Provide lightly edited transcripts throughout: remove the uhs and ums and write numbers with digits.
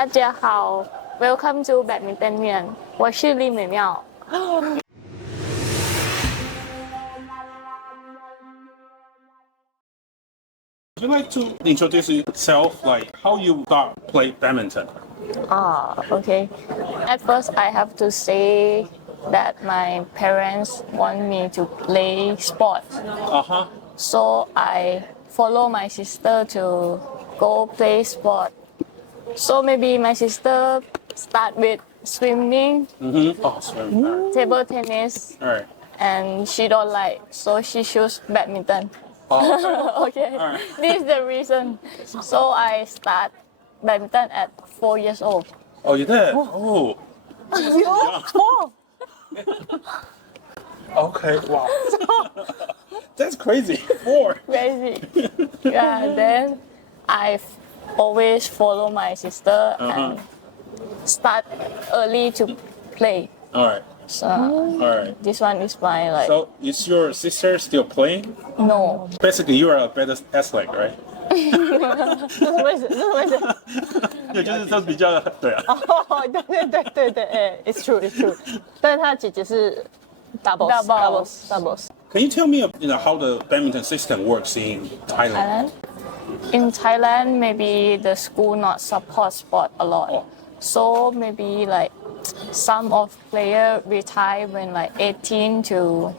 大家好 Welcome to Badmintonian 我是李美妙 Would you like to introduce yourself, like how you got play badminton? Okay. At first, I have to say that my parents want me to play sports. So I follow my sister to go play sport. So maybe my sister start with swimming, Swimming. table tennis, Alright. and she don't like, so she choose badminton. Okay, Alright. this is the reason. So I start badminton at 4 years old. Oh, you did? Oh. Okay, wow. That's crazy. 4. Crazy. Yeah, then I always follow my sister and start early to play. Alright. So Alright. this one is my like. So, is your sister still playing? No. Basically, you are a better athlete, right? 这什么意思？这什么意思？对，就是这比较对啊。哦，对，哎，it's true，it's true。但是他的姐姐是 doubles。 Can you tell me, how the badminton system works in Thailand? In Thailand, maybe the school not support sport a lot. So maybe like some of player retire when like 18 to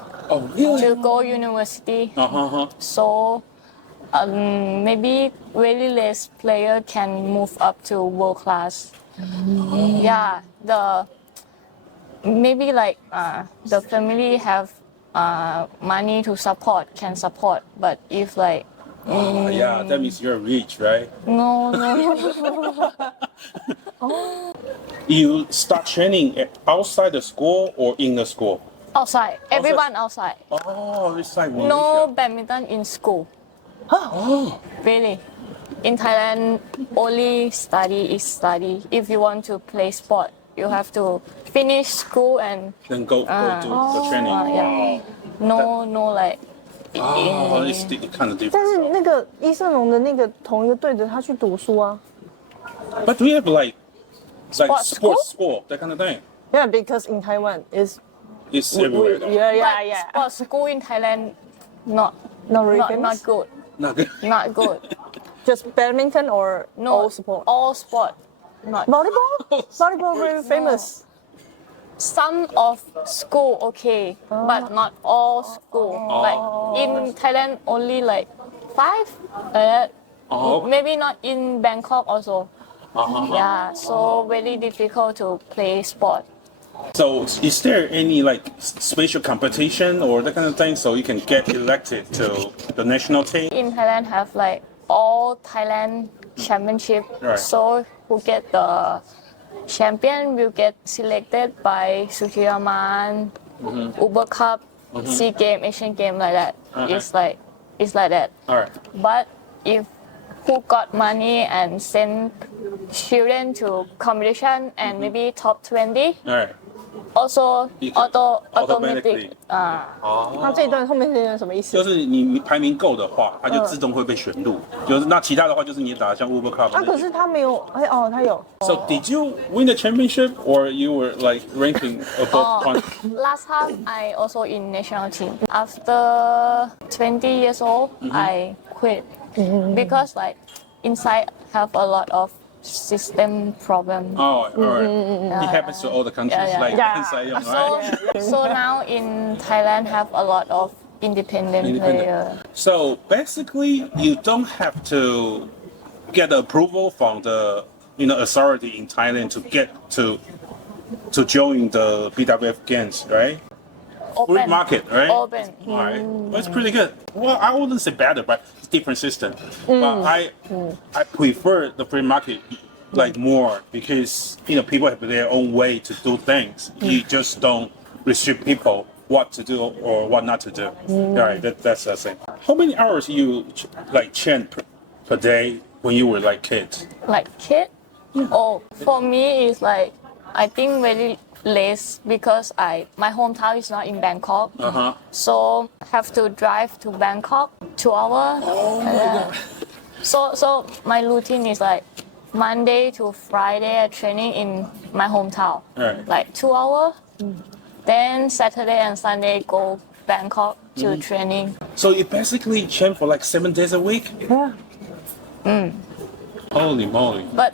go university. So maybe very less player can move up to world class. Yeah, maybe like the family have money to can support, but if like Yeah, that means you're rich, right? no. You start training outside the school or in the school? Outside, everyone outside. Oh, it's like No badminton in school. Really? In Thailand, only study is study. If you want to play sport, you have to finish school and Then go do the training. yeah. No like. Oh, it's kind of 但 different. 是那个伊胜龙的那个同一个队的，他去读书啊。But do you have like Sports sports school, that kind of thing? Yeah, because in Taiwan is It's everywhere. though. yeah. But school in Thailand, not really famous? not good. Not good. Not good. Just badminton or No, all sport. All sport. Not. Volleyball very famous. Some of school okay, but not all school. Like in Thailand, only like 5. Maybe not in Bangkok also. Yeah, so very difficult to play sport. So, is there any like special competition or that kind of thing so you can get elected to the national team? In Thailand, have like all Thailand championship. Right. So who get the champion will get selected by Sukhiyaman, Uber Cup, SEA Game, Asian Game like that. It's like that. Alright. But if who got money and send children to competition and maybe top 20, Alright. also You can automatic. 他这一段后面这段什么意思？就是你排名够的话，它就自动会被选入。就是那其他的话，就是你打像 Uber Cup 那些。可是他没有，他有。So did you win the championship or you were like ranking above one? Last time I also in national team. After 20 years old, I quit because like inside have a lot of system problem. Oh, alright. It happens to all the countries, like inside, right? So now in Thailand have a lot of independent player. So basically, you don't have to get approval from the authority in Thailand to get to join the BWF games, right? Open. Free market, right? Open. Alright, that's pretty good. Well, I wouldn't say better, but it's different system. But I prefer the free market like more because people have their own way to do things. You just don't restrict people what to do or what not to do. Alright, that's the thing. How many hours you like train per day when you were like kids? Like kid? Oh, for me it's like I think very less because my hometown is not in Bangkok. So have to drive to Bangkok 2 hours. Oh my God. So my routine is like Monday to Friday I training in my hometown, Right. like 2 hours. Then Saturday and Sunday go Bangkok to training. So you basically train for like 7 days a week? Yeah. Holy moly. But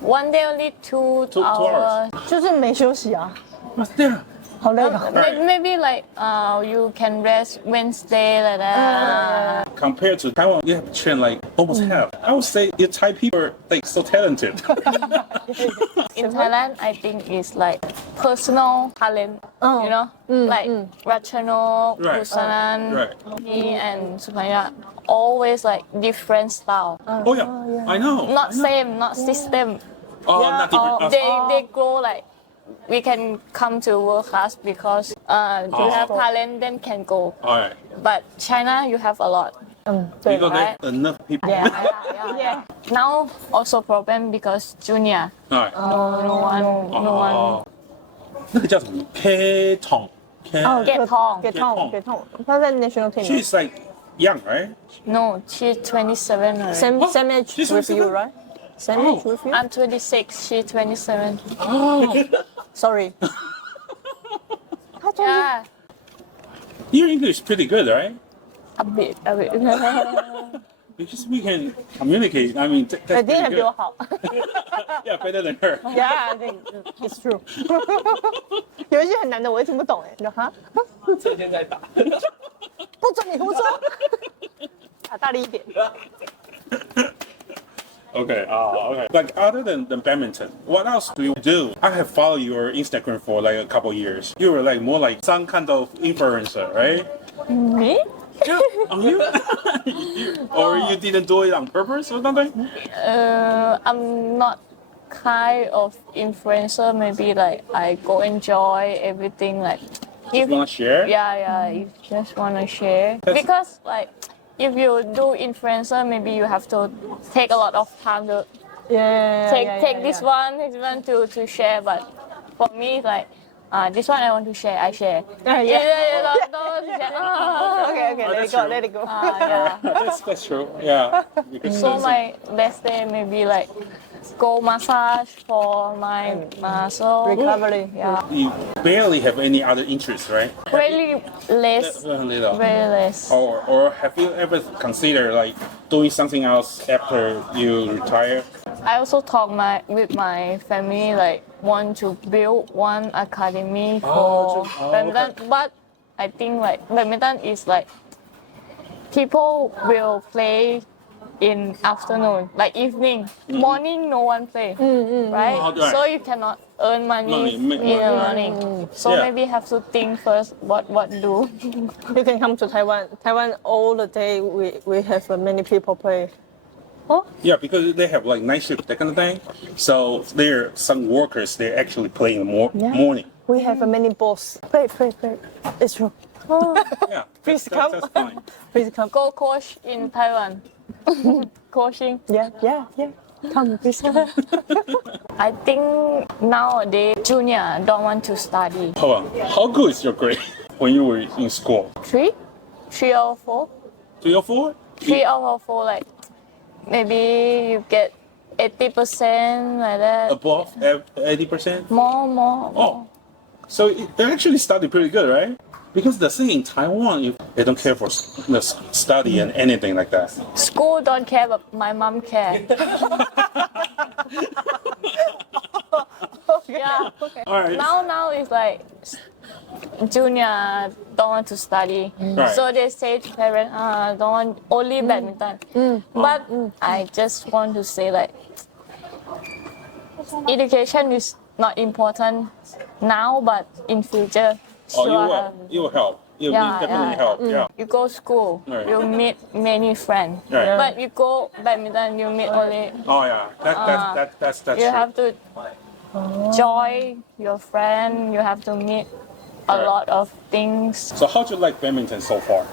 one day only two Two hours. 就是没休息啊， What's there? 好累啊。 Maybe like you can rest Wednesday like that. Compared to Taiwan, you have to train like almost half. I would say you Thai people are like so talented. In Thailand, I think it's like personal talent, you know, like Ratchano, Right. Kusanan, Right. me and Supanya, always like different style. Oh yeah, I know. Not I know. same, not system. Oh, not different. They grow like we can come to world class because you have talent, then can go. All right. But China, you have a lot. 对 Because Right. there's enough people. Yeah. Now also problem because junior, All right. no one. 那个叫什么 K 筒 K 哦 Get Tong. get Tong get Tong，他在 national team。 She's like young, right? No, she's 27 already. Same age She's with you, 27? right? Same age with you? I'm 26, she's 27. Oh. Sorry. 他中间 Yeah, Your English is pretty good, right? a bit. Because we can communicate. I mean, that's 一定 pretty 还比我 good. 好。 Yeah, better than her. Yeah, I think it's true. 有一些很难的我也听不懂哎，你说哈？车间在打。不准你胡说。啊，大力一点。 Okay, okay. Like other than badminton, what else do you do? I have followed your Instagram for like a couple years. You were like more like some kind of influencer, right? Me? Oh, you? Or you didn't do it on purpose or something? I'm not kind of influencer. Maybe like I go enjoy everything. Like You wanna share? yeah, you just wanna share because like if you do influencer, maybe you have to take a lot of time to Yeah. take this one to share. But for me, like this one I want to share, I share. Yeah. Don't share. Okay, Oh, let that's it go, true. let it go. Yeah. That's true. Yeah. Because So my best day maybe like go massage for my muscle. Recovery. Yeah. you barely have any other interests, right? Really less. Little. Very less. Or have you ever considered like doing something else after you retire? I also talk with my family like want to build one academy for badminton, okay. but I think like badminton is like people will play in afternoon, like evening. Morning no one play, right? Oh, right. So you cannot earn money Make in the money. morning. So Yeah. maybe have to think first what do. You can come to Taiwan. Taiwan all the day. We have many people play. Yeah, because they have like night shift, that kind of thing. So there are some workers, they actually play in the morning. We have many boss. Play. It's true. Yeah. Please that's, come. That's fine. Please come. Go coach in Taiwan. Coaching. Yeah. Come, please come. I think nowadays junior don't want to study. Hold on. How good is your grade when you were in school? 3 or 4. 3 or 4? 3 or 4, like maybe you get 80% like that. Above 80%? More. Oh. So they actually study pretty good, right? Because the thing in Taiwan, they don't care for the study and anything like that. School don't care, but my mom care. Yeah. All right. Now it's like junior don't want to study, Right. so they say to parents, don't want only badminton. But I just want to say like education is not important now, but in future, Oh, sure. you will help. You Yeah, definitely yeah. help. Yeah. You go school, Right. you meet many friends. Right. But you go badminton, you meet only. Oh yeah. That's You true. have to join your friend. You have to meet a Right. lot of things. So how do you like badminton so far?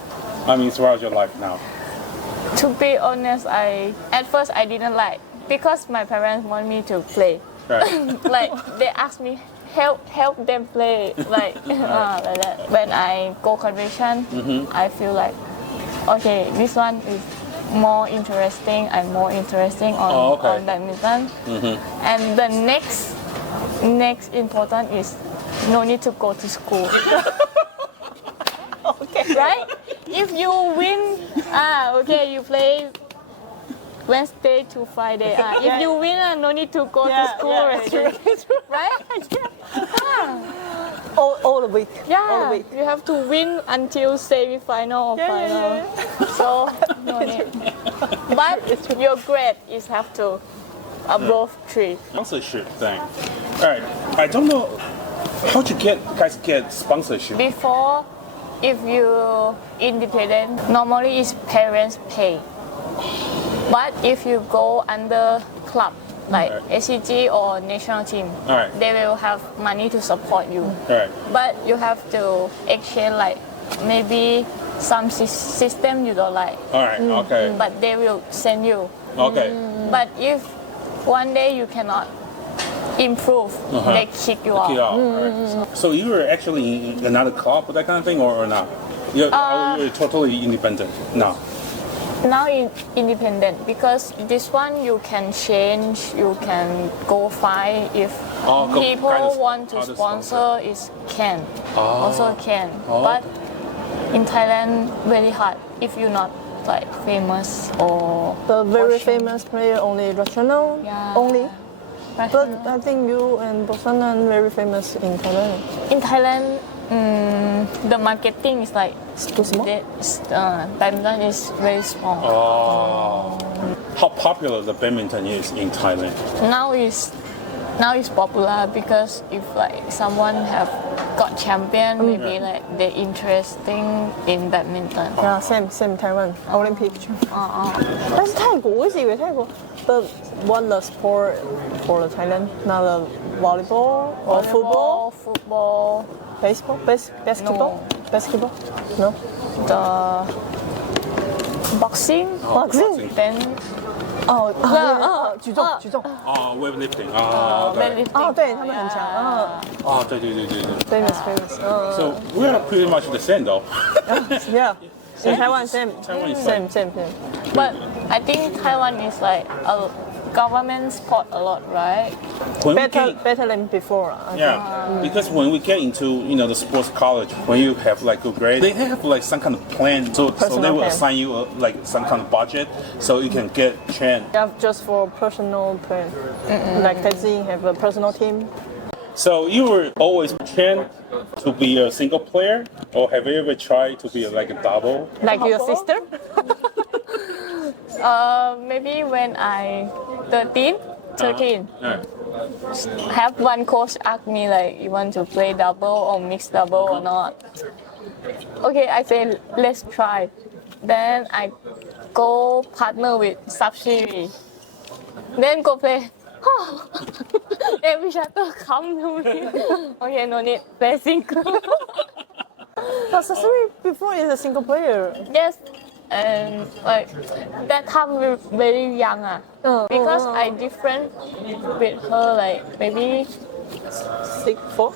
I mean, throughout your life now. To be honest, at first I didn't like because my parents want me to play. Right. Like they asked me help them play like like that. When I go convention, I feel like okay, this one is more interesting and more interesting on, on badminton. And the next important is no need to go to school. Okay. Right? If you win, okay, you play Wednesday to Friday. If you win, no need to go to school. Right? All the week. Yeah, All the week. you have to win until semi-final or final. So, no need. But your grade is have to above 3. Sponsorship thing. All right. I don't know how you guys get sponsorship. Before, if you independent, normally is parents pay. But if you go under club, like SCG or national team, they will have money to support you. But you have to exchange like maybe some system you don't like. Okay. But they will send you. Okay. But if one day you cannot improve, they kick you out. So you were actually in another club or that kind of thing, or not? You're totally independent now. Now independent because this one you can change, you can go find if people want to sponsor is can also can. But in Thailand very hard if you're not like famous or The very famous player only Rational only. But I think you and Bosanan very famous in Thailand. In Thailand, the marketing is like Too small? badminton is very small. How popular the badminton is in Thailand? Now it's popular because if like someone have got champion, maybe like they're interesting in badminton. Yeah, same Taiwan Olympic. 但是泰国，我一直以为泰国 the one the sport for the Thailand, not the volleyball or football, baseball, basketball, basketball. No. The boxing, then 举重。weightlifting. weightlifting. 对他们很强。对。Famous. So we are pretty much the same though. Yeah. In Taiwan, same. But I think Taiwan is like a government sport a lot, right? Better than before. Because when we get into the sports college, when you have like good grade, they have like some kind of plan. So they will assign you like some kind of budget, so you can get trained. Yeah, just for personal plan. Like Tenzin have a personal team. So you were always trained to be a single player, or have you ever tried to be like a double? Like your sister? Maybe when I 13, have one coach ask me like, you want to play double or mixed double or not? Okay, I say let's try. Then I go partner with subsidiary. Then go play. Every shuttle come to me. Okay, no need play single. But subsidiary before is a single player. Yes. And like that time we're very young because I different with her like maybe 4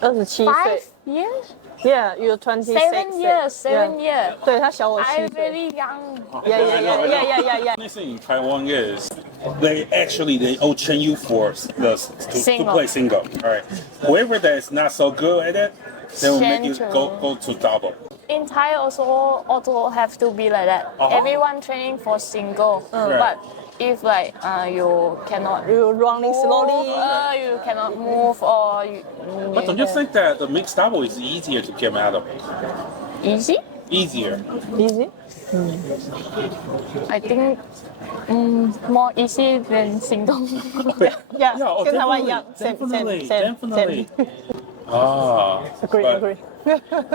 27 5 years. Yeah, you're 26. 7 years. 对，他小我7 I'm 岁。 very young. Yeah. The thing in Taiwan is they all train you for to play single. All right. Whoever that is not so good at it, they will make you go to double. In Thai also have to be like that. Everyone training for single, but if like you cannot You're running slowly. you cannot move or you. But don't you think that the mixed double is easier to get out of? Easy? Easier. Easy. I think more easy than single. Yeah, 跟台湾 definitely, 一样。Same. definitely. Agree.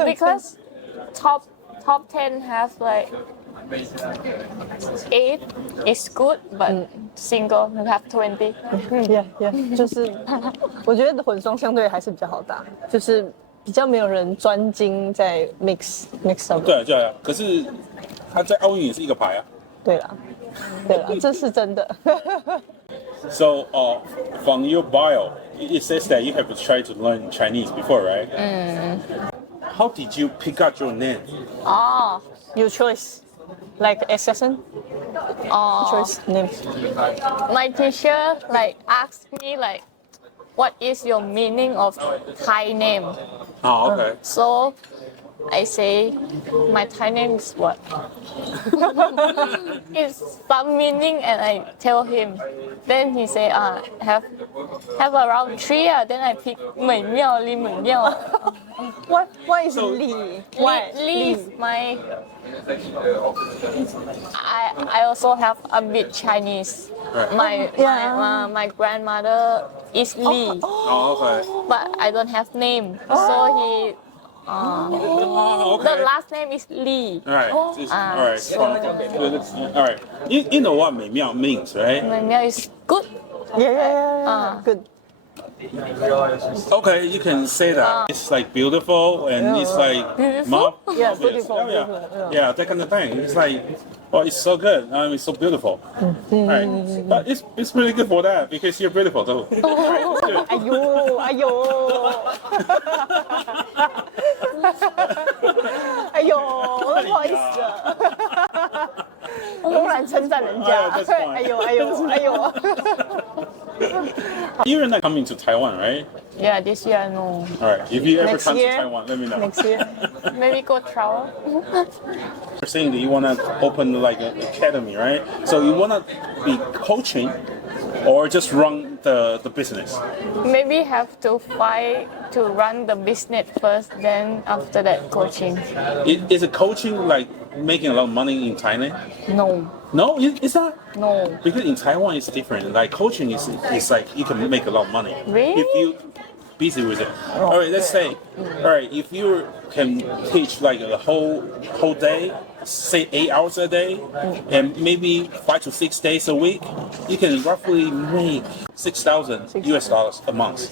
Because top 10 have like 8 is good, but single you have 20. Yeah. 就是我觉得混双相对还是比较好打，就是比较没有人专精在 mix up。对啊，可是他在奥运也是一个牌啊。对啦，这是真的。So, from your bio, it says that you have tried to learn Chinese before, right? How did you pick out your name? Your choice. like assassin choice name. My teacher like asked me like, what is your meaning of Thai name? Oh, okay. So I say, my Thai name is what? It's some meaning, and I tell him. Then he say, have around 3. Then I pick 美妙 Li 美妙. What is Li? Why Li is my. I also have a bit Chinese. Right. My grandmother is Li, Oh, okay. but I don't have name. So he. Oh, okay. The last name is Li. All right. All right. All right. You know what 美妙 means, right? 美妙 is good. Yeah. Good. Okay, you can say that. It's like beautiful and it's like Beautiful? Yeah, marvelous. beautiful, Oh, yeah. beautiful, Yeah, that kind of thing. It's like, oh, it's so good. It's so beautiful. Right. But it's really good for that because you're beautiful too. Right, 아요. 아요. 不好意思。突然称赞人家。 that's fine. 哎呦。 You're not coming to Taiwan, right? Yeah, this year no. All right. If you ever Next come year? to Taiwan, let me know. Next year. Maybe go travel. You're saying that you want to open like an academy, right? So you want to be coaching or just run the business? Maybe have to fight to run the business first, then after that coaching. Is it coaching like making a lot of money in Thailand? No, No, it's not. no. Because in Taiwan it's different. Like coaching is like you can make a lot of money Really? if you busy with it. All right, let's say, all right, if you can teach like a whole day, say 8 hours a day, and maybe 5 to 6 days a week, you can roughly make $6,000 a month.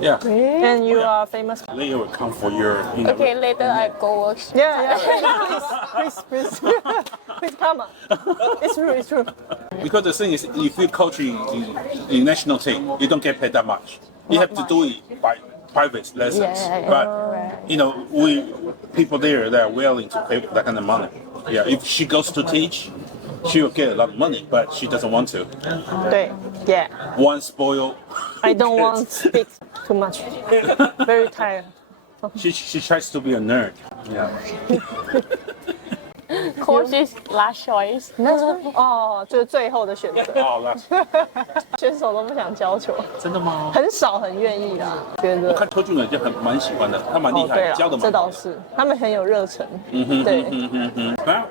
Yeah. And you are famous. Later will come for your. Okay, later I go work. Yeah. Please. Please come. It's true. Because the thing is, if you coaching in national team, you don't get paid that much. You have to do it by private lessons. Yeah. But you know, people there that are willing to pay that kind of money. Yeah, if she goes to teach, she will get a lot of money, but she doesn't want to. 对 Yeah. One spoil. I don't want to speak too much. Very tired. She tries to be a nerd. Yeah. Coach is last choice. 哦，就是最后的选择。 Oh, that's 选手都不想教球，真的吗？很少很愿意啦，觉得。我看邱俊伟就蛮喜欢的，他蛮厉害，对了，教的蛮好的。这倒是，他们很有热忱。对。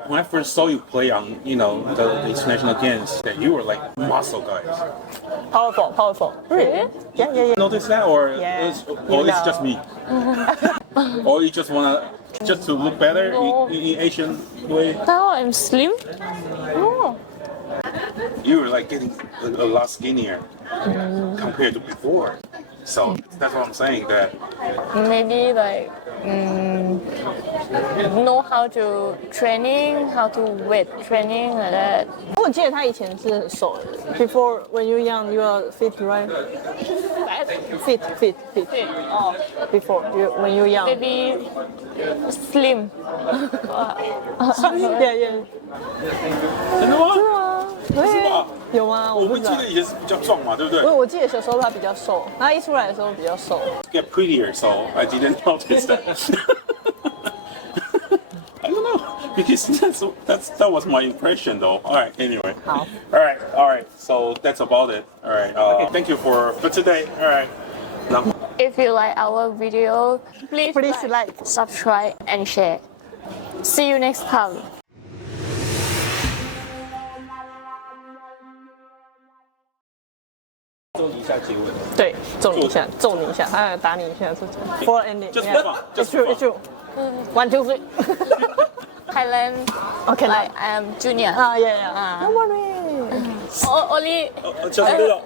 When I first saw you play on, the international games, that you were like muscle guys. Powerful. Really? Yeah. Notice that, or Yeah. it's just me, or you just wanna to look better in Asian way? Now I'm slim. Oh. You were like getting a lot skinnier compared to before. So that's what I'm saying. That Maybe like know how to training, how to weight training like that. 我记得他以前是很瘦的。Before when you young, you are fit, right? Fit. Oh, before when you young. Maybe slim. Yeah. 真的吗？对吧，有吗？我们我不知道。记得以前是比较壮嘛，对不对我记得小时候他比较瘦，他一出来的时候比较瘦。 ？Get prettier, so I didn't notice that. I don't know because that was my impression though. All right, anyway. 好。 All right. So that's about it. All right. Thank you for today. All right. Now, If you like our video, please like. subscribe, and share. See you next time. 做一下结尾。对，揍你一下，他要打你一下，是 for ending. Just Yeah. for fun, It's just true. for It's true. 1, 2, 3. Thailand, Okay. like I am junior. Yeah. No worry. Only 就是这个。